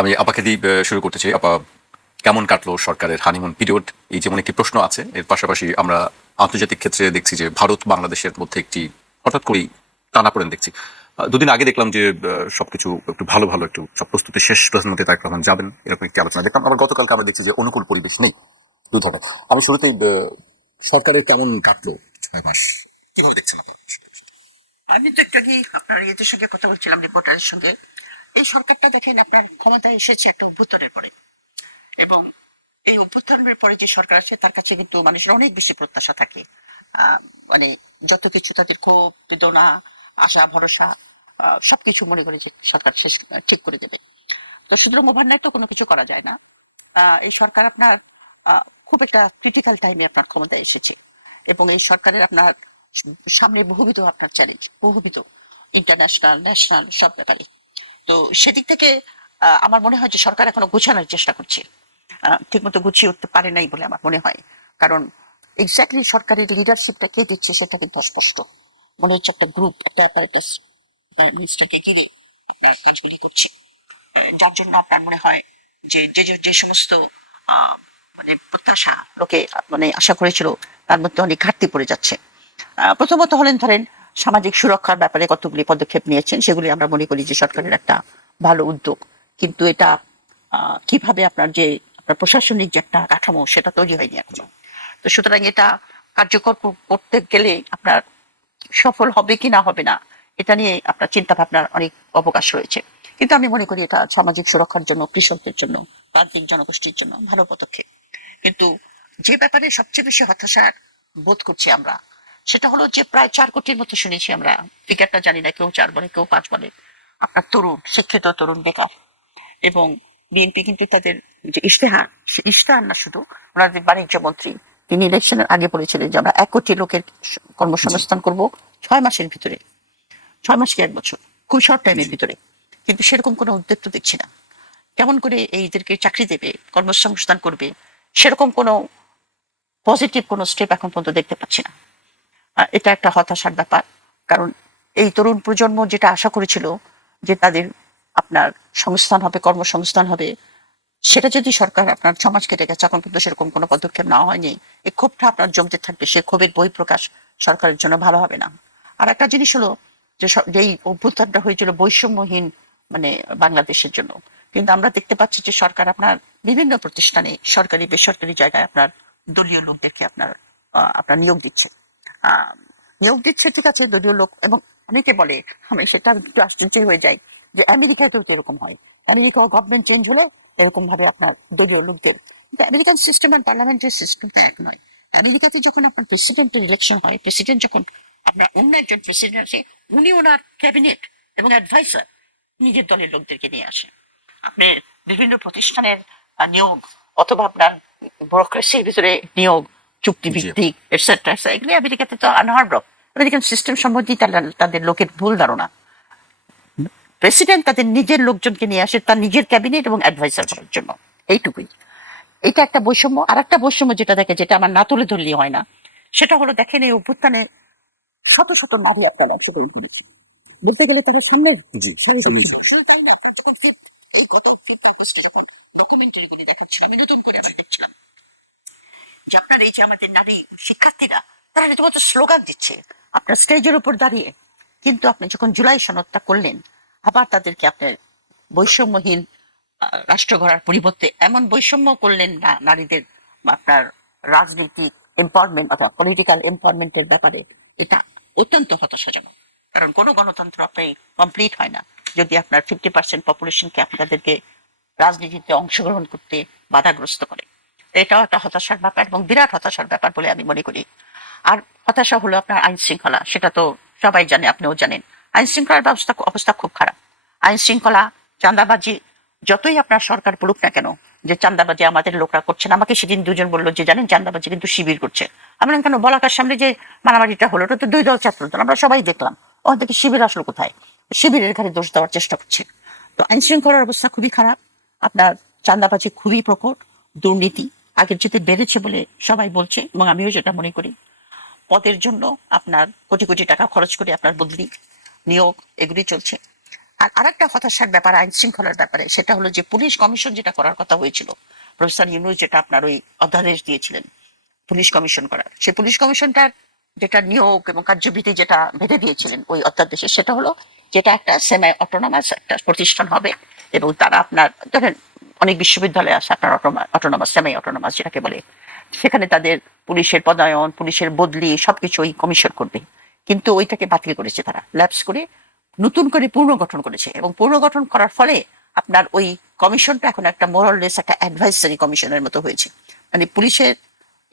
আমি আপাকে দিয়ে শুরু করতে চাই। আপা, কেমন কাটলো সরকারের হানিমুন পিরিয়ড? এই যেমন একটি প্রশ্ন আছে, এর পাশাপাশি আমরা আন্তর্জাতিক ক্ষেত্রে দেখছি যে ভারত বাংলাদেশের মধ্যে একটি হঠাৎ করেই টানাপোড়েন দেখছি। দুদিন আগে দেখলাম যে সবকিছু একটু ভালো ভালো একটু সব প্রস্তুতি শেষ, প্রধানমন্ত্রী তারেক রহমান যাবেন, এরকম একটি আলোচনা দেখলাম। আবার গতকালকে আমরা দেখছি যে অনুকূল পরিবেশ নেই দুই ধরনের। আমি শুরুতেই সরকারের কেমন কাটলো 6 মাস, কিভাবে দেখছেন আপনারা? আমি তো একটু আগে আপনার ইয়েদের সঙ্গে কথা বলছিলাম, রিপোর্টারের সঙ্গে। এই সরকারটা দেখেন আপনার ক্ষমতায় এসেছে একটা অভ্যুত্থানের পরে, এবং এই অভ্যুত্থানের পরে যে সরকার আছে তার কাছে কিন্তু মানুষের অনেক বেশি প্রত্যাশা থাকে। মানে যত কিছু তাদের ক্ষোভ বেদনা আশা ভরসা সবকিছু মনে করে যে সরকার শেষ ঠিক করে দেবে। তো সুতরাং ওভারনাইট তো কোনো কিছু করা যায় না। এই সরকার আপনার খুব একটা ক্রিটিক্যাল টাইমে আপনার ক্ষমতায় এসেছে, এবং এই সরকারের আপনার সামনে বহুবিধ আপনার চ্যালেঞ্জ, বহুবিধ ইন্টারন্যাশনাল ন্যাশনাল সব ব্যাপারে। তো সেদিক থেকে আমার মনে হয় যে সরকার এখনো গুছানোর চেষ্টা করছে, ঠিকমতো গুছিয়ে উঠতে পারে নাই বলে আমার মনে হয়। কারণ এক্স্যাক্টলি সরকারের লিডারশিপটা কে দিচ্ছে সেটা কিন্তু অস্পষ্ট। মনে হচ্ছে একটা গ্রুপ, একটা অ্যাপারেটাস মিনিস্টারকে ঘিরে আপনার কাজগুলি করছে, যার জন্য আপনার মনে হয় যে যে যে সমস্ত আহ, মানে প্রত্যাশা লোকে মানে আশা করেছিল তার মধ্যে অনেক ঘাটতি পড়ে যাচ্ছে। প্রথমত হলেন ধরেন সামাজিক সুরক্ষার ব্যাপারে কতগুলি পদক্ষেপ নিয়েছেন, সেগুলি আমরা মনে করি যে সরকারের একটা ভালো উদ্যোগ। কিন্তু এটা কিভাবে আপনার যে আপনার প্রশাসনিক যে একটা কাঠামো সেটা তৈরি হয়নি এখনো। তো সুতরাং এটা কার্যকর করতে গেলে আপনার সফল হবে কি না হবে না এটা নিয়ে আপনার চিন্তা ভাবনার অনেক অবকাশ রয়েছে। কিন্তু আমি মনে করি এটা সামাজিক সুরক্ষার জন্য, কৃষকদের জন্য, প্রান্তিক জনগোষ্ঠীর জন্য ভালো পদক্ষেপ। কিন্তু যে ব্যাপারে সবচেয়ে বেশি হতাশার বোধ করছি আমরা, সেটা হলো যে প্রায় 4 কোটির মতো শুনেছি আমরা, ফিগারটা জানি না, কেউ 4 বলে কেউ 5 বলে, আপনার তরুণ, শিক্ষিত তরুণ বেকার। এবং বিএনপি কিন্তু তাদের যে ইশতেহার, সে ইশতেহার না শুধু, ওনাদের বাণিজ্য মন্ত্রী তিনি ইলেকশনের আগে বলেছিলেন যে আমরা 1 কোটি লোকের কর্মসংস্থান করব 6 মাসের ভিতরে। 6 মাস কি 1 বছর, খুব শর্ট টাইমের ভিতরে। কিন্তু সেরকম কোনো উদ্যোগ তো দেখছি না। কেমন করে এইদেরকে চাকরি দেবে, কর্মসংস্থান করবে, সেরকম কোনো পজিটিভ কোনো স্টেপ এখন পর্যন্ত দেখতে পাচ্ছি না। এটা একটা হতাশার ব্যাপার। কারণ এই তরুণ প্রজন্ম যেটা আশা করেছিল যে তাদের আপনার সংস্থান হবে, কর্মসংস্থান হবে, সেটা যদি সরকার আপনার 6 মাস কেটে গেছে এখন কিন্তু সেরকম কোনো পদক্ষেপ নেওয়া হয়নি, এই ক্ষোভটা আপনার জমতে থাকবে, সে ক্ষোভের বহিঃপ্রকাশ সরকারের জন্য ভালো হবে না। আর একটা জিনিস হলো যে যেই অভ্যুত্থানটা হয়েছিল বৈষম্যহীন মানে বাংলাদেশের জন্য, কিন্তু আমরা দেখতে পাচ্ছি যে সরকার আপনার বিভিন্ন প্রতিষ্ঠানে সরকারি বেসরকারি জায়গায় আপনার দলীয় লোকদেরকে আপনার আপনার নিয়োগ দিচ্ছে। আহ, নিয়োগ দিচ্ছে ঠিক আছে দলীয় লোক, এবং অনেকে বলে, আমি সেটা একটু আশ্চর্য হয়ে যাই যে আমেরিকাতেও তো এরকম হয়। আমেরিকা গভর্নমেন্ট চেঞ্জ হলো এরকম ভাবে আপনার দলীয় লোকদের, কিন্তু আমেরিকান সিস্টেম আর পার্লামেন্টারি সিস্টেমটা এক নয়। আমেরিকাতে যখন আপনার প্রেসিডেন্টের ইলেকশন হয়, প্রেসিডেন্ট যখন আপনার অন্য একজন প্রেসিডেন্ট আছে, উনি ওনার ক্যাবিনেট এবং অ্যাডভাইসার নিজের দলের লোকদেরকে নিয়ে আসে। আপনি বিভিন্ন প্রতিষ্ঠানের নিয়োগ, অথবা আপনার ব্যুরোক্রেসির ভিতরে নিয়োগ, চুক্তি ভিত্তিক এটসেট্রা, এগুলি আমেরিকাতে তো আনহার্ড অফ। আমেরিকান সিস্টেম সম্বন্ধে তাদের লোকের ভুল ধারণা। প্রেসিডেন্ট তাদের নিজের লোকজনকে নিয়ে আসে তার নিজের ক্যাবিনেট এবং অ্যাডভাইসার করার জন্য, এইটুকুই। এটা একটা বৈষম্য। আর একটা বৈষম্য যেটা দেখে, যেটা আমার না তুলে ধরলেই হয় না, সেটা হলো দেখেন এই অভ্যুত্থানে শত শত নারী আপনারা অংশগ্রহণ করেছে। বলতে গেলে তারা সামনের ফুল টাইমে আপনার যখন এই গত 5 আগস্টে যখন ডকুমেন্টারি গুলি দেখাচ্ছিলাম, বিনোদন করে আমরা দেখছিলাম যে আপনার এই যে আমাদের নারী শিক্ষার্থীরা তারা রীতিমতো স্লোগান দিচ্ছে আপনার স্টেজের উপর দাঁড়িয়ে। কিন্তু আপনি যখন জুলাই সনদটা করলেন, আবার তাদেরকে আপনার বৈষম্যহীন রাষ্ট্র গড়ার পরিবর্তে এমন বৈষম্য করলেন না নারীদের আপনার রাজনৈতিক এম্পাওয়ারমেন্ট অথবা পলিটিক্যাল এম্পাওয়ারমেন্টের ব্যাপারে। এটা অত্যন্ত হতাশাজনক। কারণ কোনো গণতন্ত্র আপনি কমপ্লিট হয় না যদি আপনার 50% পপুলেশনকে আপনাদেরকে রাজনীতিতে অংশগ্রহণ করতে বাধাগ্রস্ত করে। এটাও একটা হতাশার ব্যাপার এবং বিরাট হতাশার ব্যাপার বলে আমি মনে করি। আর হতাশা হলো আপনার আইন শৃঙ্খলা, সেটা তো সবাই জানে, আপনিও জানেন। আইন শৃঙ্খলার অবস্থা খুব খারাপ। আইন শৃঙ্খলা, চাঁদাবাজি, যতই আপনার সরকার বলুক না কেন যে চাঁদাবাজি আমাদের লোকরা করছে না। আমাকে সেদিন দুজন বললো যে জানেন চাঁদাবাজি কিন্তু শিবির করছে। আমরা কেন বলাকার সামনে যে মারামারিটা হলো, ওটা তো 2 দল ছাত্র দল, আমরা সবাই দেখলাম। ওখান থেকে শিবির আসলো কোথায়? শিবিরের ঘাড়ে দোষ দেওয়ার চেষ্টা করছে। তো আইন শৃঙ্খলার অবস্থা খুবই খারাপ। আপনার চাঁদাবাজি খুবই প্রকট, দুর্নীতি আগের চেয়ে বেড়েছে বলে সবাই বলছে, এবং আমিও সেটা মনে করি। পদের জন্য আপনার কোটি কোটি টাকা খরচ করে আপনার বদলি, নিয়োগ, এগুলি চলছে। আর আরেকটা হতাশার ব্যাপার আইন শৃঙ্খলার ব্যাপারে, সেটা হলো যে পুলিশ কমিশন যেটা করার কথা হয়েছিল, প্রফেসর ইউনূস যেটা আপনার ওই অধ্যাদেশ দিয়েছিলেন পুলিশ কমিশন করার, সেই পুলিশ কমিশনটার যেটা নিয়োগ এবং কার্যবিধি যেটা বেঁধে দিয়েছিলেন ওই অধ্যাদেশে, সেটা হলো যেটা একটা সেমি অটোনমাস একটা প্রতিষ্ঠান হবে, এবং তারা আপনার ধরেন অনেক বিশ্ববিদ্যালয় আছে আপনার অটোনমাস সেমি অটোনমাস যেটাকে বলে, সেখানে তাদের পুলিশের পদায়ন পুলিশের বদলি সবকিছু ওই কমিশন করবে। কিন্তু ওইটাকে বাতিল করেছে, তারা ল্যাপস করে নতুন করে পুনর্গঠন করেছে, এবং পুনর্গঠন করার ফলে আপনার ওই কমিশনটা এখন একটা মোরাললেস একটা অ্যাডভাইসারি কমিশনের মতো হয়েছে। মানে পুলিশের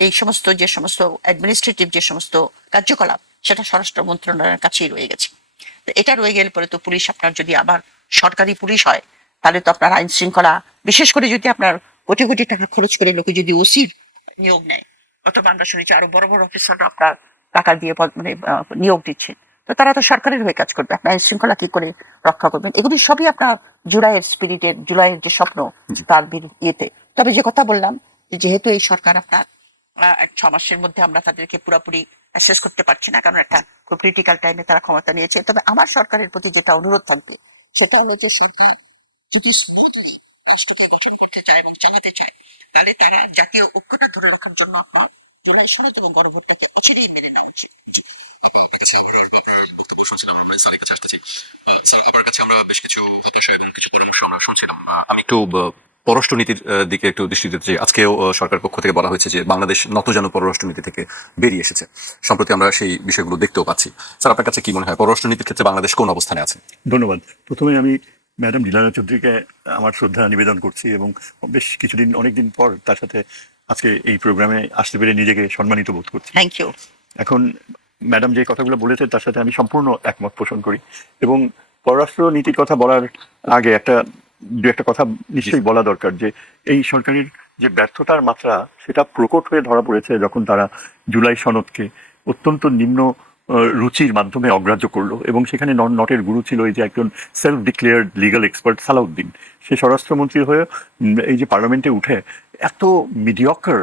এই সমস্ত যে সমস্ত অ্যাডমিনিস্ট্রেটিভ যে সমস্ত কার্যকলাপ, সেটা স্বরাষ্ট্র মন্ত্রণালয়ের কাছেই রয়ে গেছে। তো এটা রয়ে গেলে পরে তো পুলিশ আপনার যদি আবার সরকারি পুলিশ হয়, তাহলে তো আপনার আইন শৃঙ্খলা, বিশেষ করে যদি আপনার কোটি কোটি টাকা খরচ করে লোকে যদি ওসির নিয়োগ নেয়, অথবা আমরা শুনেছি আরো বড় বড় অফিসাররা আপনার টাকা দিয়ে মানে নিয়োগ দিচ্ছে, তো তারা তো সরকারের হয়ে কাজ করবে, আপনার আইন শৃঙ্খলা কি করে রক্ষা করবেন? এগুলি সবই আপনার জুলাইয়ের স্পিরিটের, জুলাইয়ের যে স্বপ্ন তার ইয়েতে। তবে যে কথা বললাম, যে যেহেতু এই সরকার আপনার 6 মাসের মধ্যে আমরা তাদেরকে পুরোপুরি অ্যাসেস করতে পারছি না, কারণ একটা খুব ক্রিটিক্যাল টাইমে তারা ক্ষমতা নিয়েছে। তবে আমার সরকারের প্রতি যেটা অনুরোধ থাকবে, সেটা হলো যে সরকার যদি smoothly রাষ্ট্রকে গঠন করতে চায় এবং চালাতে চায়, তাহলে তারা জাতীয় ঐক্যটা ধরে রাখার জন্য আপনার জুলাই সনদ এবং গণভোটটাকে এচিড়িয়ে মেনে নেয়। আমি একটু পররাষ্ট্রনীতির দিকে একটু দৃষ্টি দিতে চাই। আজকেও সরকার পক্ষ থেকে বলা হয়েছে যে বাংলাদেশ নতজানু পররাষ্ট্রনীতি থেকে বেরিয়ে এসেছে। সম্প্রতি আমরা সেই বিষয়গুলো দেখতেও পাচ্ছি। স্যার, আপনার কাছে কি মনে হয় পররাষ্ট্রনীতির ক্ষেত্রে বাংলাদেশ কোন অবস্থানে আছে? ধন্যবাদ। প্রথমে আমি ম্যাডাম লীলারা চৌধুরীকে আমার শ্রদ্ধা নিবেদন করছি, এবং বেশ কিছুদিন অনেকদিন পর তার সাথে আজকে এই প্রোগ্রামে আসতে পেরে নিজেকে সম্মানিত বোধ করছি। Thank you. এখন ম্যাডাম যে কথাগুলো বলেছেন তার সাথে আমি সম্পূর্ণ একমত পোষণ করি, এবং পররাষ্ট্র নীতির কথা বলার আগে দু একটা কথা নিশ্চয়ই বলা দরকার, যে এই সরকারের যে ব্যর্থতার মাত্রা সেটা প্রকট হয়ে ধরা পড়েছে যখন তারা জুলাই সনদকে অত্যন্ত নিম্ন রুচির মাধ্যমে অগ্রাহ্য করলো, এবং সেখানে নটের গুরু ছিল এই যে একজন self declared legal expert Salahuddin. সে স্বরাষ্ট্রমন্ত্রী হয়ে এই যে পার্লামেন্টে উঠে এত মিডিয়কার,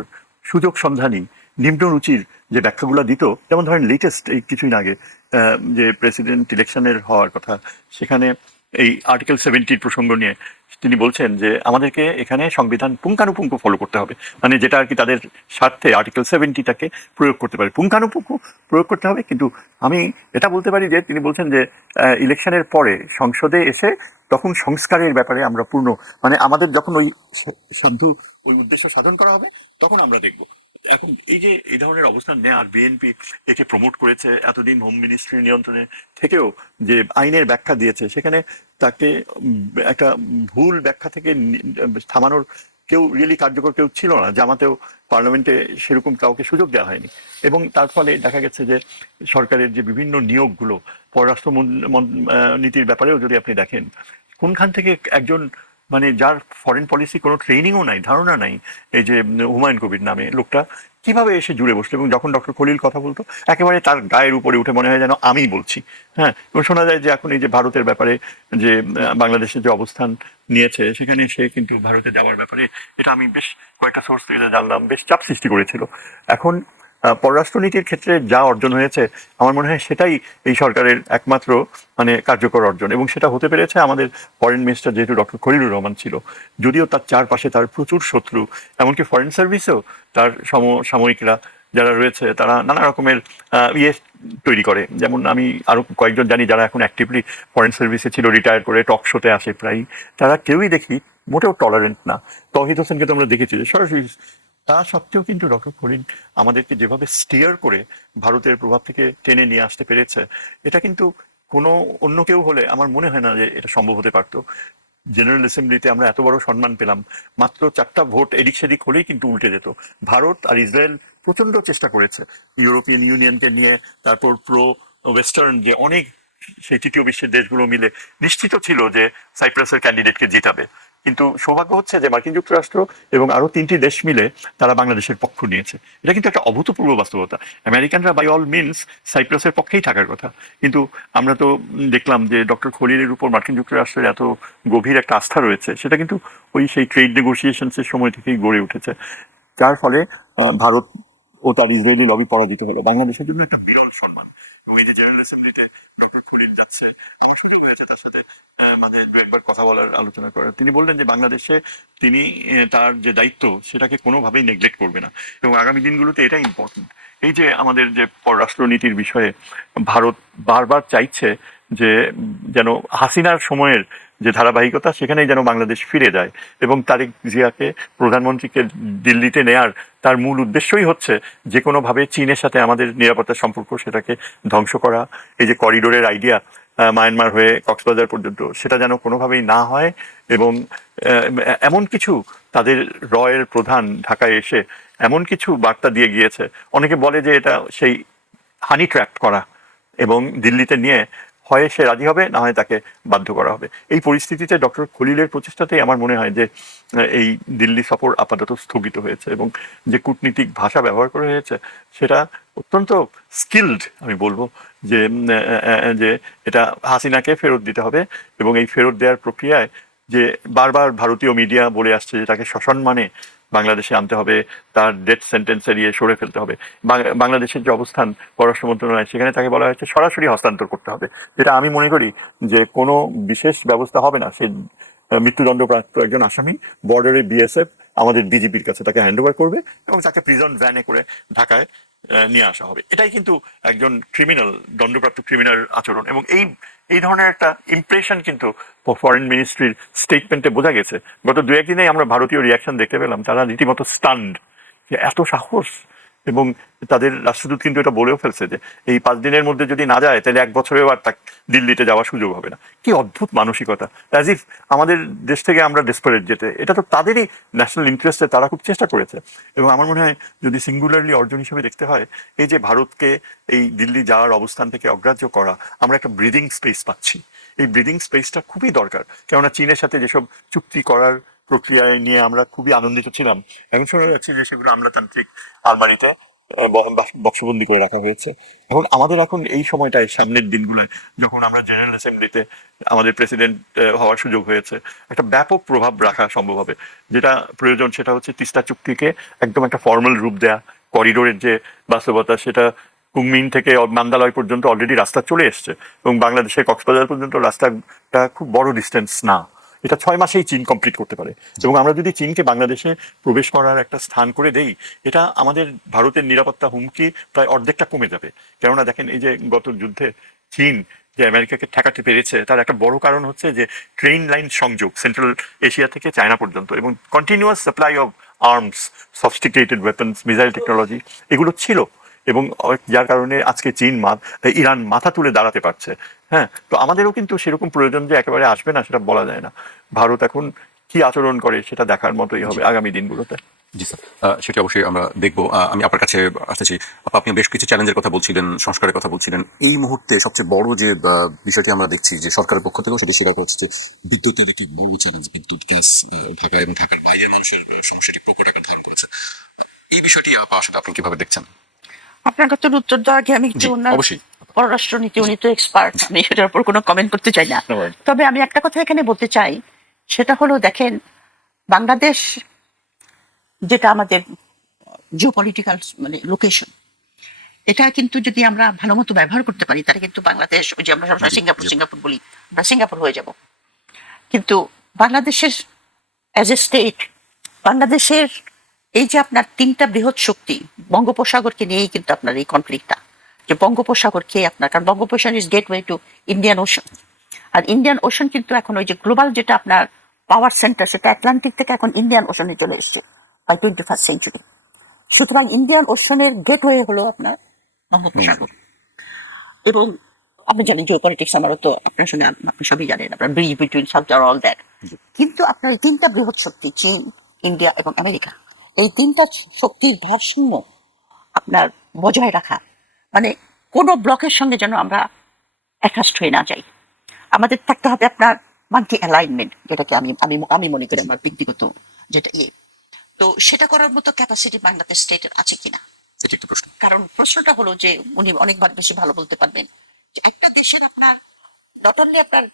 সুযোগ সন্ধানী, নিম্ন রুচির যে ব্যাখ্যাগুলো দিত, যেমন ধরেন লেটেস্ট এই কিছুদিন আগে যে প্রেসিডেন্ট ইলেকশনের হওয়ার কথা, সেখানে এই আর্টিকেল 70 প্রসঙ্গ নিয়ে তিনি বলছেন যে আমাদেরকে এখানে সংবিধান পুঙ্খানুপুঙ্খ ফলো করতে হবে, মানে যেটা আর কি তাদের স্বার্থে আর্টিকেল 70টাকে প্রয়োগ করতে পারে, পুঙ্খানুপুঙ্খ প্রয়োগ করতে হবে। কিন্তু আমি এটা বলতে পারি যে তিনি বলছেন যে ইলেকশনের পরে সংসদে এসে তখন সংস্কারের ব্যাপারে আমরা পূর্ণ, মানে আমাদের যখন ওই সাধু ওই উদ্দেশ্য সাধন করা হবে তখন আমরা দেখব। এখন এই যে এই ধরনের অবস্থান নেয়, আর বিএনপি একে প্রমোট করেছে এতদিন হোম মিনিস্ট্রির নিয়ন্ত্রণে থেকেও, যে আইনের ব্যাখ্যা দিয়েছে, সেখানে তাকে একটা ভুল ব্যাখ্যা থেকে থামানোর কেউ রিয়েলি কার্যকর কেউ ছিল না। জামাতেও পার্লামেন্টে সেরকম কাউকে সুযোগ দেওয়া হয়নি, এবং তার ফলে দেখা গেছে যে সরকারের যে বিভিন্ন নিয়োগগুলো পররাষ্ট্র নীতির ব্যাপারেও যদি আপনি দেখেন, কোনখান থেকে একজন মানে যার ফরেন পলিসি কোনো ট্রেনিংও নাই, ধারণা নাই, এই যে হুমায়ুন কবির নামে লোকটা কিভাবে এসে জুড়ে বসলো, এবং যখন ডক্টর খলিল কথা বলতো একেবারে তার গায়ের উপরে উঠে মনে হয় যেন আমি বলছি। হ্যাঁ, এবং শোনা যায় যে এখন এই যে ভারতের ব্যাপারে যে বাংলাদেশের যে অবস্থান নিয়েছে, সেখানে সে কিন্তু ভারতে যাওয়ার ব্যাপারে, এটা আমি বেশ কয়েকটা সোর্স থেকে জানলাম, বেশ চাপ সৃষ্টি করেছিল। এখন পররাষ্ট্রনীতির ক্ষেত্রে যা অর্জন হয়েছে আমার মনে হয় সেটাই এই সরকারের একমাত্র মানে কার্যকর অর্জন, এবং সেটা হতে পেরেছে আমাদের ফরেন মিনিস্টার যেহেতু ডক্টর খলিলুর রহমান ছিল, যদিও তার চারপাশে তার প্রচুর শত্রু, এমনকি ফরেন সার্ভিসেও তার সমসাময়িকরা যারা রয়েছে তারা নানা রকমের ইয়ে তৈরি করে। যেমন আমি আরো কয়েকজন জানি যারা এখন অ্যাক্টিভলি ফরেন সার্ভিসে ছিল, রিটায়ার করে টক শোতে আসে প্রায়, তারা কেউই দেখি মোটেও টলারেন্ট না। তৌহিদ হোসেনকে তো আমরা দেখেছি যে সরাসরি, তা সত্ত্বেও কিন্তু ডক্টর খলিল আমাদেরকে যেভাবে স্টিয়ার করে ভারতের প্রভাব থেকে টেনে নিয়ে আসতে পেরেছে, এটা কিন্তু কোনো অন্য কেউ হলে আমার মনে হয় না যে এটা সম্ভব হতে পারতো। জেনারেল অ্যাসেম্বলিতে আমরা এত বড় সম্মান পেলাম, মাত্র 4টা ভোট এদিক সেদিক হলেই কিন্তু উল্টে যেত। ভারত আর ইসরায়েল প্রচন্ড চেষ্টা করেছে ইউরোপিয়ান ইউনিয়নকে নিয়ে, তারপর প্রো ওয়েস্টার্ন যে অনেক সেই তৃতীয় বিশ্বের দেশগুলো মিলে নিশ্চিত ছিল যে সাইপ্রাসের ক্যান্ডিডেটকে জিতাবে, কিন্তু সৌভাগ্য হচ্ছে যে মার্কিন যুক্তরাষ্ট্র এবং আরো 3টি দেশ মিলে তারা বাংলাদেশের পক্ষ নিয়েছে। এটা কিন্তু একটা অভূতপূর্ব বাস্তবতা। আমেরিকানরা বাই অল মিনস সাইপ্রাসের পক্ষেই থাকার কথা, কিন্তু আমরা তো দেখলাম যে ডক্টর খলিলের উপর মার্কিন যুক্তরাষ্ট্রের এত গভীর একটা আস্থা রয়েছে, সেটা কিন্তু ওই সেই ট্রেড নেগোসিয়েশনসের সময় থেকেই গড়ে উঠেছে, যার ফলে ভারত ও তার ইসরায়েলি লবি পরাজিত হলো। বাংলাদেশের জন্য একটা বিরল সম্মান, এবং এই যে জেনারেল অ্যাসেম্বলিতে ডক্টর খলিল যাচ্ছে, আমার সুযোগ হয়েছে তার সাথে মাঝে দু একবার কথা বলার, আলোচনা করার। তিনি বললেন যে বাংলাদেশে তিনি তার যে দায়িত্ব সেটাকে কোনোভাবেই নেগলেক্ট করবে না, এবং আগামী দিনগুলোতে এটাই ইম্পর্টেন্ট। এই যে আমাদের যে পররাষ্ট্রনীতির বিষয়ে ভারত বারবার চাইছে যে যেন হাসিনার সময়ের যে ধারাবাহিকতা সেখানেই যেন বাংলাদেশ ফিরে যায়, এবং তারেক জিয়াকে প্রধানমন্ত্রীকে দিল্লিতে নেয়ার তার মূল উদ্দেশ্যই হচ্ছে যে কোনোভাবে চীনের সাথে আমাদের নিরাপত্তার সম্পর্ক সেটাকে ধ্বংস করা। এই যে করিডোরের আইডিয়া মায়ানমার হয়ে কক্সবাজার পর্যন্ত, সেটা যেন কোনোভাবেই না হয়। এবং এমন কিছু তাদের রয়ের প্রধান ঢাকায় এসে এমন কিছু বার্তা দিয়ে গিয়েছে, অনেকে বলে যে এটা সেই হানি ট্র্যাপ করা, এবং দিল্লিতে নিয়ে হয় সে রাজি হবে, না হয় তাকে বাধ্য করা হবে। এই পরিস্থিতিতে ডক্টর খলিলের প্রচেষ্টাতেই আমার মনে হয় যে এই দিল্লি সফর আপাতত স্থগিত হয়েছে, এবং যে কূটনীতিক ভাষা ব্যবহার করা হয়েছে সেটা অত্যন্ত স্কিলড, আমি বলবো যে যে এটা হাসিনাকে ফেরত দিতে হবে, এবং এই ফেরত দেওয়ার প্রক্রিয়ায় যে বারবার ভারতীয় মিডিয়া বলে আসছে যে তাকে সসম্মানে বাংলাদেশে আনতে হবে, তার ডেথ সেন্টেন্স এড়িয়ে সরে ফেলতে হবে। বাংলাদেশের যে অবস্থান পররাষ্ট্র মন্ত্রণালয়, সেখানে তাকে বলা হয়েছে সরাসরি হস্তান্তর করতে হবে, যেটা আমি মনে করি যে কোনো বিশেষ ব্যবস্থা হবে না। সে মৃত্যুদণ্ডপ্রাপ্ত একজন আসামি, বর্ডারে বিএসএফ আমাদের বিজিবির কাছে তাকে হ্যান্ড ওভার করবে, এবং তাকে প্রিজন ভ্যানে করে ঢাকায় নিয়ে আসা হবে। এটাই কিন্তু একজন ক্রিমিনাল, দণ্ডপ্রাপ্ত ক্রিমিনাল আচরণ, এবং এই এই ধরনের একটা ইমপ্রেশন কিন্তু ফরেন মিনিস্ট্রির স্টেটমেন্টে বোঝা গেছে। গত দু একদিনেই আমরা ভারতীয় রিয়াকশন দেখতে পেলাম, তারা রীতিমতো স্টান্ড যে এত সাহস। এবং তাদের রাষ্ট্রদূত কিন্তু এটা বলেও ফেলছে যে এই 5 দিনের মধ্যে যদি না যায় তাহলে 1 বছরেও আর তাকে দিল্লিতে যাওয়ার সুযোগ হবে না। কি অদ্ভুত মানসিকতা, অ্যাজ ইফ আমাদের দেশ থেকে আমরা ডেসপারেট যেতে। এটা তো তাদেরই ন্যাশনাল ইন্টারেস্টে তারা খুব চেষ্টা করেছে, এবং আমার মনে হয় যদি সিঙ্গুলারলি অর্জন হিসেবে দেখতে হয়, এই যে ভারতকে এই দিল্লি যাওয়ার অবস্থান থেকে অগ্রাহ্য করা, আমরা একটা ব্রিদিং স্পেস পাচ্ছি। এই ব্রিদিং স্পেসটা খুবই দরকার, কেননা চীনের সাথে যেসব চুক্তি করার প্রক্রিয়ায় নিয়ে আমরা খুবই আনন্দিত ছিলাম, এখন শোনা যাচ্ছে যে সেগুলো আমলাতান্ত্রিক আলমারিতে বক্সবন্দি করে রাখা হয়েছে। এখন আমাদের এখন এই সময়টায়, সামনের দিনগুলোয় যখন আমরা জেনারেল অ্যাসেম্বলিতে আমাদের প্রেসিডেন্ট হওয়ার সুযোগ হয়েছে, একটা ব্যাপক প্রভাব রাখা সম্ভব হবে। যেটা প্রয়োজন সেটা হচ্ছে তিস্তা চুক্তিকে একদম একটা ফর্মাল রূপ দেয়া। করিডোরের যে বাস্তবতা, সেটা কুমিন থেকে মান্দালয় পর্যন্ত অলরেডি রাস্তা চলে এসছে, এবং বাংলাদেশের কক্সবাজার পর্যন্ত রাস্তাটা খুব বড় ডিস্টেন্স না। এটা 6 মাসেই চীন কমপ্লিট করতে পারে, এবং আমরা যদি চীনকে বাংলাদেশে প্রবেশ করার একটা স্থান করে দেই, এটা আমাদের ভারতের নিরাপত্তা হুমকি প্রায় অর্ধেকটা কমে যাবে। কেননা দেখেন, এই যে গত যুদ্ধে চীন যে আমেরিকাকে ঠেকাতে পেরেছে, তার একটা বড় কারণ হচ্ছে যে ট্রেন লাইন সংযোগ সেন্ট্রাল এশিয়া থেকে চায়না পর্যন্ত, এবং continuous supply of arms, sophisticated weapons, missile technology এগুলো ছিল, এবং যার কারণে আজকে ইরান মাথা তুলে দাঁড়াতে পারছে। হ্যাঁ, তো আমাদেরও কিন্তু সেরকম প্রয়োজন যে একেবারে আসবে না সেটা বলা যায় না। ভারত এখন কি আচরণ করে সেটা দেখার মতোই হবে আগামী দিনগুলোতে। জি স্যার, সেটি অবশ্যই আমরা দেখবো। আমি আপনার কাছে আসতেছি। আপনি বেশ কিছু চ্যালেঞ্জের কথা বলছিলেন, সংস্কারের কথা বলছিলেন। এই মুহূর্তে সবচেয়ে বড় যে বিষয়টি আমরা দেখছি যে সরকারের পক্ষ থেকেও সেটি স্বীকার করছে যে বিদ্যুতের একটি বড় চ্যালেঞ্জ, বিদ্যুৎ, গ্যাস ঢাকা এবং ঢাকার বাইরের মানুষের সমস্যাটি প্রকট আকার ধারণ করেছে। এই বিষয়টি আসলে আপনি কিভাবে দেখছেন? আপনার কাছে উত্তর দেওয়ার আগে আমি একটু অবশ্যই। পররাষ্ট্রনীতি, উনি তো এক্সপার্ট, আমি সেটার উপর কোনো কমেন্ট করতে চাই না। তবে আমি একটা কথা এখানে বলতে চাই, সেটা হলো দেখেন, বাংলাদেশ যেটা আমাদের জিওপলিটিক্যাল মানে লোকেশন, এটা কিন্তু যদি আমরা ভালো মতো ব্যবহার করতে পারি, তাহলে কিন্তু বাংলাদেশ, ওই যে আমরা সবসময় সিঙ্গাপুর সিঙ্গাপুর বলি, আমরা সিঙ্গাপুর হয়ে যাব। কিন্তু বাংলাদেশের অ্যাজ এ স্টেট, বাংলাদেশের এই যে আপনার 3টা বৃহৎ শক্তি, বঙ্গোপসাগরকে নিয়েই কিন্তু আপনার এই কনফ্লিক্টটা, যে বঙ্গোপসাগরকে আপনার, কারণ Bangopasagar is gateway to Indian Ocean, আর ইন্ডিয়ান ওশান কিন্তু এখন ওই যে গ্লোবাল যেটা আপনার পাওয়ার সেন্টার, সেটা আটলান্টিক থেকে এখন ইন্ডিয়ান ওশানে চলে এসছে বাই 21st সেঞ্চুরি। সুতরাং ইন্ডিয়ান ওশানের গেটওয়ে হলো আপনার বঙ্গোপসাগর। এবং আপনি জানেন জিও পলিটিক্স, আমারও তো আপনার সঙ্গে আপনি সবই জানেন, আপনার bridge between Sabzar all that. কিন্তু আপনার 3টা বৃহৎ শক্তি, চীন, ইন্ডিয়া এবং আমেরিকা, এই 3টা শক্তির ভারসাম্য আপনার বজায় রাখা, মানে কোন ব্লকের সঙ্গে যেন আমরা অ্যাটাচড হয়ে না যাই। আমাদের থাকতে হবে আপনার মাল্টি অ্যালাইনমেন্ট, যেটাকে আমি আমি আমি মনে করি আমার ব্যক্তিগত যেটা তো সেটা করার মতো ক্যাপাসিটি বাংলাদেশ স্টেটের আছে কিনা, এটি একটি প্রশ্ন। কারণ প্রশ্নটা হলো যে উনি অনেকবার বেশি ভালো বলতে পারবেন যে একটা দেশের আপনার নট অনলি আপনার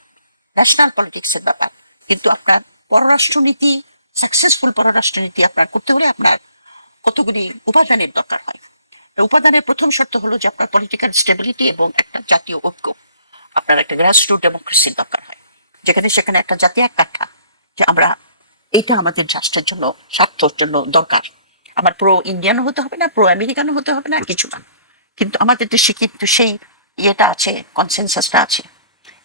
ন্যাশনাল পলিটিক্স এর ব্যাপার, কিন্তু আপনার পররাষ্ট্রনীতি, সাকসেসফুল পররাষ্ট্রনীতি আপনার করতে হলে আপনার কতগুলি উপাদানের দরকার হয়। উপাদানের প্রথম শর্ত হলো যে আপনার পলিটিক্যাল স্টেবিলিটি এবং একটা জাতীয় ঐক্য। আপনার একটা গ্রাসরুট ডেমোক্রেসির দরকার হয়, যেখানে সেখানে একটা জাতীয় কাঠা, যে আমরা এইটা আমাদের রাষ্ট্রের জন্য, স্বার্থের জন্য দরকার। আমার প্রো ইন্ডিয়ানও হতে হবে না, প্রো আমেরিকানও হতে হবে না, কিছু না, কিন্তু আমাদের দেশে কিন্তু সেই ইয়েটা আছে, কনসেনসাসটা আছে।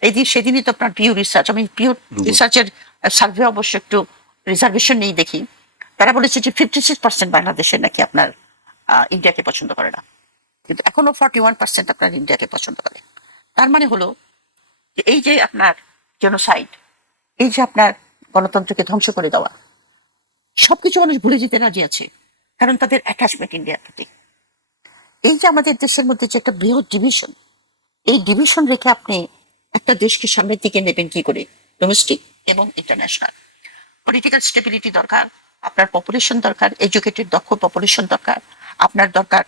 এই দিন সেদিনই তো আপনার পিউ রিসার্চ, আমি পিউ রিসার্চের সার্ভে অবশ্য একটু রিজার্ভেশন নিয়ে দেখি, তারা বলেছে যে 56% বাংলাদেশের নাকি আপনার ইন্ডিয়াকে পছন্দ করে না, কিন্তু এখনো 41% আপনার ইন্ডিয়াকে পছন্দ করে। তার মানে হলো যে এই যে আপনার জেনোসাইড, এই যে আপনার গণতন্ত্রকে ধ্বংস করে দেওয়া, সবকিছু মানুষ ভুলে যেতে রাজি আছে, কারণ তাদের অ্যাটাচমেন্ট ইন্ডিয়ার প্রতি। এই যে আমাদের দেশের মধ্যে যে একটা বৃহৎ ডিভিশন, এই ডিভিশন রেখে আপনি একটা দেশকে সামনের দিকে নেবেন কি করে, ডোমেস্টিক এবং ইন্টারন্যাশনাল। পলিটিক্যাল স্টেবিলিটি দরকার, আপনার পপুলেশন দরকার, এডুকেটেড দক্ষ পপুলেশন দরকার, আপনার দরকার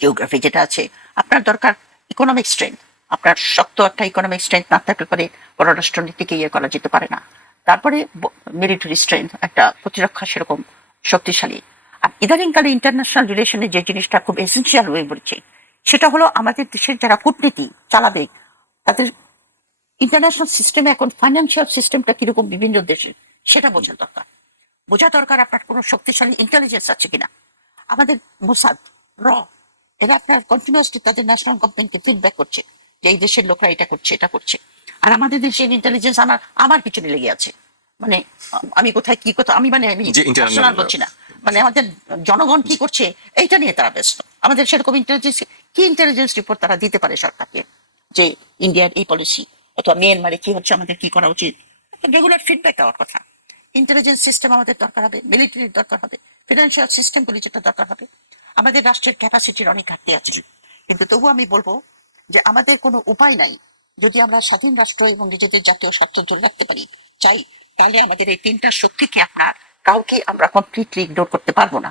জিওগ্রাফি যেটা আছে, আপনার দরকার ইকোনমিক স্ট্রেংথ। আপনার শক্ত একটা ইকোনমিক স্ট্রেংথ না থাকলে পরে পররাষ্ট্র নীতিকে ইয়ে করা যেতে পারে না। তারপরে মিলিটারি স্ট্রেংথ, একটা প্রতিরক্ষা সেরকম শক্তিশালী। আর ইদানিংকালে ইন্টারন্যাশনাল রিলেশনে যে জিনিসটা খুব এসেন্সিয়াল হয়ে পড়ছে, সেটা হলো আমাদের দেশের যারা কূটনীতি চালাবে, তাদের ইন্টারন্যাশনাল সিস্টেমে এখন ফাইন্যান্সিয়াল সিস্টেমটা কিরকম বিভিন্ন দেশের, সেটা বোঝা দরকার। বোঝা দরকার আপনার কোনো শক্তিশালী ইন্টেলিজেন্স আছে কিনা। আমাদের মোসাদ, র, এরা আপনার কন্টিনিউয়াসলি তাদের ন্যাশনাল গভর্নমেন্টকে ফিডব্যাক করছে যে এই দেশের লোকরা এটা করছে, এটা করছে। আর আমাদের দেশের ইন্টেলিজেন্স আমার পিছনে লেগে আছে। মানে আমি কোথায় কি কথা, আমি মানে আমি যে internal- পার্সোনাল বলছি না, মানে আমাদের জনগণ কি করছে এইটা নিয়ে তারা ব্যস্ত। আমাদের সেরকম ইন্টেলিজেন্স, কি ইন্টেলিজেন্স রিপোর্ট তারা দিতে পারে সরকারকে যে ইন্ডিয়ার এই পলিসি, অথবা মিয়ানমারে কি হচ্ছে, আমাদের কি করা উচিত, রেগুলার ফিডব্যাক দেওয়ার কথা। ইন্টেলিজেন্স সিস্টেম আমাদের দরকার হবে, মিলিটারির দরকার হবে, ফিনান্সিয়াল সিস্টেমগুলি যেটা দরকার হবে। আমাদের রাষ্ট্রের ক্যাপাসিটির অনেক ঘাটতি আছে, কিন্তু তবু আমি বলবো যে আমাদের কোনো উপায় নাই, যদি আমরা স্বাধীন রাষ্ট্র এবং নিজেদের জাতীয় স্বার্থ ধরে রাখতে পারি চাই, তাহলে আমাদের এই তিনটা শক্তিকে আপনার কাউকে আমরা কমপ্লিটলি ইগনোর করতে পারবো না।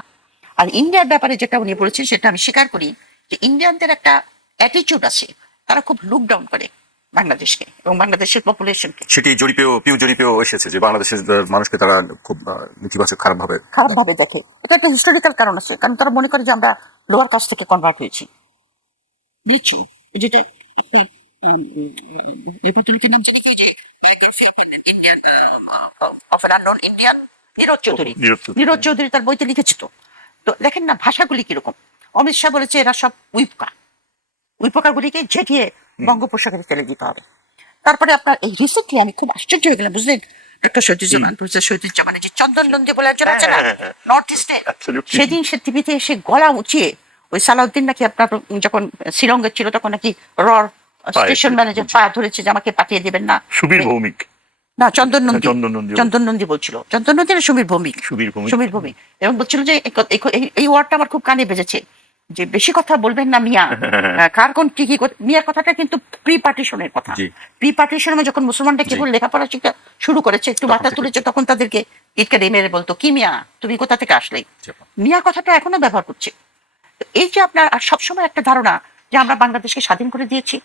আর ইন্ডিয়ার ব্যাপারে যেটা উনি বলেছেন সেটা আমি স্বীকার করি, যে ইন্ডিয়ানদের একটা অ্যাটিচিউড আছে, তারা খুব লুক ডাউন করে বাংলাদেশকে এবং বাংলাদেশের পপুলেশনকে। সেটি পিউ জরিপেও এসেছে যে বাংলাদেশের মানুষকে তারা খুব নেতিবাচক খারাপ ভাবে দেখে। এটা একটা হিস্টোরিক্যাল কারণ আছে, কারণ তারা মনে করে যে আমরা লোয়ার কাস্ট থেকে কনভার্ট হয়েছি। নিচু, যেটা আপনার ভদ্রলোকের নাম জানি কি, যে biography of Indian, of an unknown Indian, Neeraj Chowdhury. Neeraj Chowdhury তার বইতে লিখেছে। তো তো দেখেন না ভাষাগুলি কিরকম। অমিত শাহ বলেছে এরা সব উইপকা, উইপকাগুলিকে ঝেঁটিয়ে বঙ্গোপসাগরে ফেলে দিতে হবে। তারপরে আপনার এই রিসেন্টলি আমি খুব আশ্চর্য হয়ে গেলাম, বুঝলেন, ডক্টর শহীদুজ্জামান, প্রফেসর শহীদুজ্জামানের যে চন্দন নন্দী বলে একজন আছে না নর্থ ইস্টে, সেদিন সে টিভিতে এসে গলা উঁচিয়ে ওই সালাউদ্দিন নাকি আপনার যখন শ্রীলঙ্কা ছিল তখন নাকি রর স্টেশন ম্যানেজার পা ধরেছে যে আমাকে পাঠিয়ে দেবেন না। সুবীর ভৌমিক, না চন্দন নন্দী, চন্দন চন্দন নন্দী বলছিল, চন্দন নন্দী না সমীর ভৌমিক, সমীর ভৌমিক, এবং বলছিল যে এই ওয়ার্ডটা আমার খুব কানে বেজেছে, যে বেশি কথা বলবেন না মিয়া, কার কোন ঠিকই মিয়ার কথাটা কিন্তু প্রি পার্টিশনের কথা। প্রি পার্টিশনে যখন মুসলমানরা কেবল লেখাপড়া শিখা শুরু করেছে, একটু মাথা তুলেছে, তখন তাদেরকে ইটকারি মেরে বলতো কি মিয়া তুমি কোথা থেকে আসলে, মিয়া কথাটা এখনো ব্যবহার করছে। তো এই যে আপনার আর সবসময় একটা ধারণা যে আমরা বাংলাদেশকে স্বাধীন করে দিয়েছি,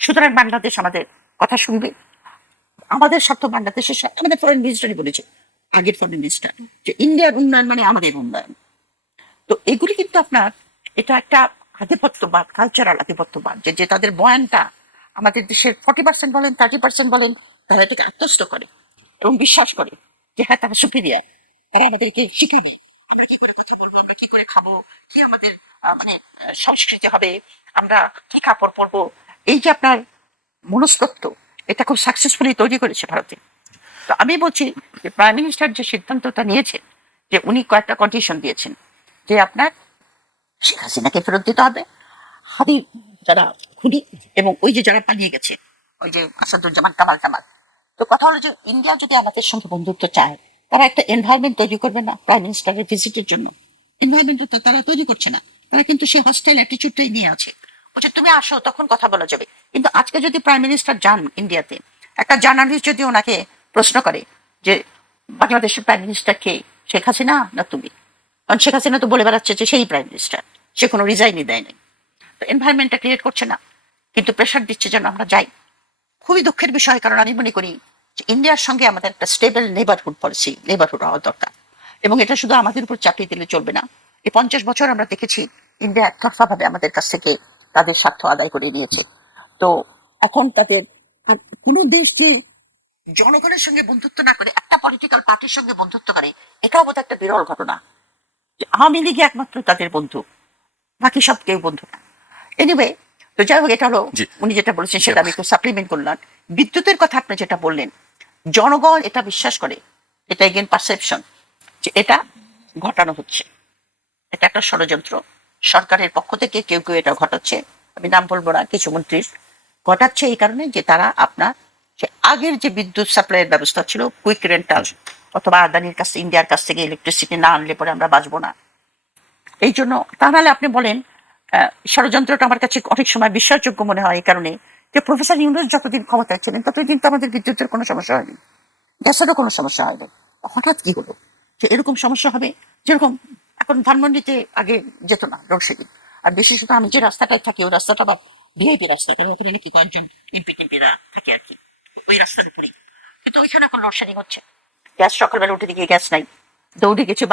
সুতরাং বাংলাদেশ আমাদের কথা শুনবে, আমাদের স্বার্থ বাংলাদেশের স্বার্থ। আমাদের ফরেন মিনিস্টারই বলেছে, আগের ফরেন মিনিস্টার, যে ইন্ডিয়ার উন্নয়ন মানে আমাদের উন্নয়ন। তো এগুলি কিন্তু আপনার এটা একটা আধিপত্যবাদ, কালচারাল আধিপত্যবাদ, যে তাদের বয়ানটা আমাদের দেশের 40% বলেন 30% বলেন, তারা এটাকে আত্মস্থ করে এবং বিশ্বাস করে যে হ্যাঁ তারা সুপিরিয়ার, তারা আমাদেরকে শিখাবে আমরা কি করে কথা বলবো, আমরা কি করে খাবো, কি আমাদের মানে সংস্কৃতি হবে, আমরা কি কাপড় পরবো। এই যে আপনার মনস্তত্ত্ব, এটা খুব সাকসেসফুলি তৈরি করেছে ভারতে। তো আমি বলছি যে প্রাইম মিনিস্টার যে সিদ্ধান্তটা নিয়েছেন, যে উনি কয়েকটা কন্ডিশন দিয়েছেন, যে আপনার শেখ হাসিনাকে ফেরত দিতে হবে, হাদি যারা খুনি এবং ওই যে যারা পালিয়ে গেছে, ওই যে আসাদুজ্জামান কামাল। তো কথা হলো যে ইন্ডিয়া যদি আমাদের সঙ্গে বন্ধুত্ব চায়, তারা একটা এনভায়রনমেন্ট তৈরি করবে না প্রাইম মিনিস্টারের ভিজিটের জন্য। এনভায়রনমেন্টটা তারা তৈরি করছে না, তারা কিন্তু সেই হস্টাইল অ্যাটিচিউডটাই নিয়ে আছে, বলছে তুমি আসো তখন কথা বলা যাবে। কিন্তু আজকে যদি প্রাইম মিনিস্টার যান ইন্ডিয়াতে, একটা জার্নালিস্ট যদি ওনাকে প্রশ্ন করে যে বাংলাদেশের প্রাইম মিনিস্টার কে, শেখ হাসিনা না তুমি, কারণ শেখ হাসিনা তো বলে বেড়াচ্ছে যে সেই প্রাইম মিনিস্টার, সে কোনো রিজাইনই দেয় নাই। তো এনভায়রনমেন্টটা ক্রিয়েট করছে না, কিন্তু প্রেশার দিচ্ছে যেন আমরা যাই। খুবই দুঃখের বিষয়, কারণ আমি মনে করি যে ইন্ডিয়ার সঙ্গে আমাদের একটা স্টেবল নেবারহুড পলিসি, নেবারহুড হওয়া দরকার, এবং এটা শুধু আমাদের উপর চাপিয়ে দিলে চলবে না। এই 50 বছর আমরা দেখেছি ইন্ডিয়া একতরফা ভাবে আমাদের কাছ থেকে তাদের স্বার্থ আদায় করে নিয়েছে। তো এখন তাদের আর কোনো দেশ যে জনগণের সঙ্গে বন্ধুত্ব না করে একটা পলিটিক্যাল পার্টির সঙ্গে বন্ধুত্ব করে, এটাও বোধ একটা বিরল ঘটনা। যে আওয়ামী লীগ একমাত্র তাদের বন্ধু, বাকি সব কেউ বন্ধু না। এনিওয়ে, তো যাই হোক, এটা হলো জি। উনি যেটা বলেছেন সেটা আমি একটু সাপ্লিমেন্ট করলাম। বিদ্যুতের কথা আপনি যেটা বললেন, জনগণ এটা বিশ্বাস করে, এটা এগেন পারসেপশন, যে এটা ঘটানো হচ্ছে, এটা একটা ষড়যন্ত্র, সরকারের পক্ষ থেকে কেউ কেউ এটা ঘটাচ্ছে, আমি নাম বলবো না, কিছু মন্ত্রীর ঘটাচ্ছে এই কারণে যে তারা আপনার যে আগের যে বিদ্যুৎ সাপ্লাইয়ের ব্যবস্থা ছিল, কুইক রেন্টাল অথবা আদানির কাছে, ইন্ডিয়ার কাছ থেকে ইলেকট্রিসিটি না আনলে পরে আমরা বাঁচবো না, এই জন্য। তা নাহলে আপনি বলেন, ষড়যন্ত্রটা আমার কাছে অনেক সময় বিশ্বাসযোগ্য মনে হয় এই কারণে যে প্রফেসর ইউনূস যতদিন ক্ষমতায় ছিলেন ততদিন কিন্তু আমাদের বিদ্যুতের কোনো সমস্যা হয়নি, গ্যাসেরও কোনো সমস্যা হয়নি। হঠাৎ কি হলো যে এরকম সমস্যা হবে? যেরকম এখন ধানমন্ডিতে আগে যেত না লোডশেডিং, আর বিশেষত আমি যে রাস্তাটায় থাকি ওই রাস্তাটা আবার ভিআইপি রাস্তা, কারণ ওখানে নাকি কয়েকজন এমপি টেম্পিরা থাকে আর কি, ওই রাস্তার উপরই। কিন্তু ওইখানে এখন লোডশেডিং হচ্ছে, গ্যাস সকালবেলা উঠে দিকে গ্যাস নাই, দৌড়ে গেছে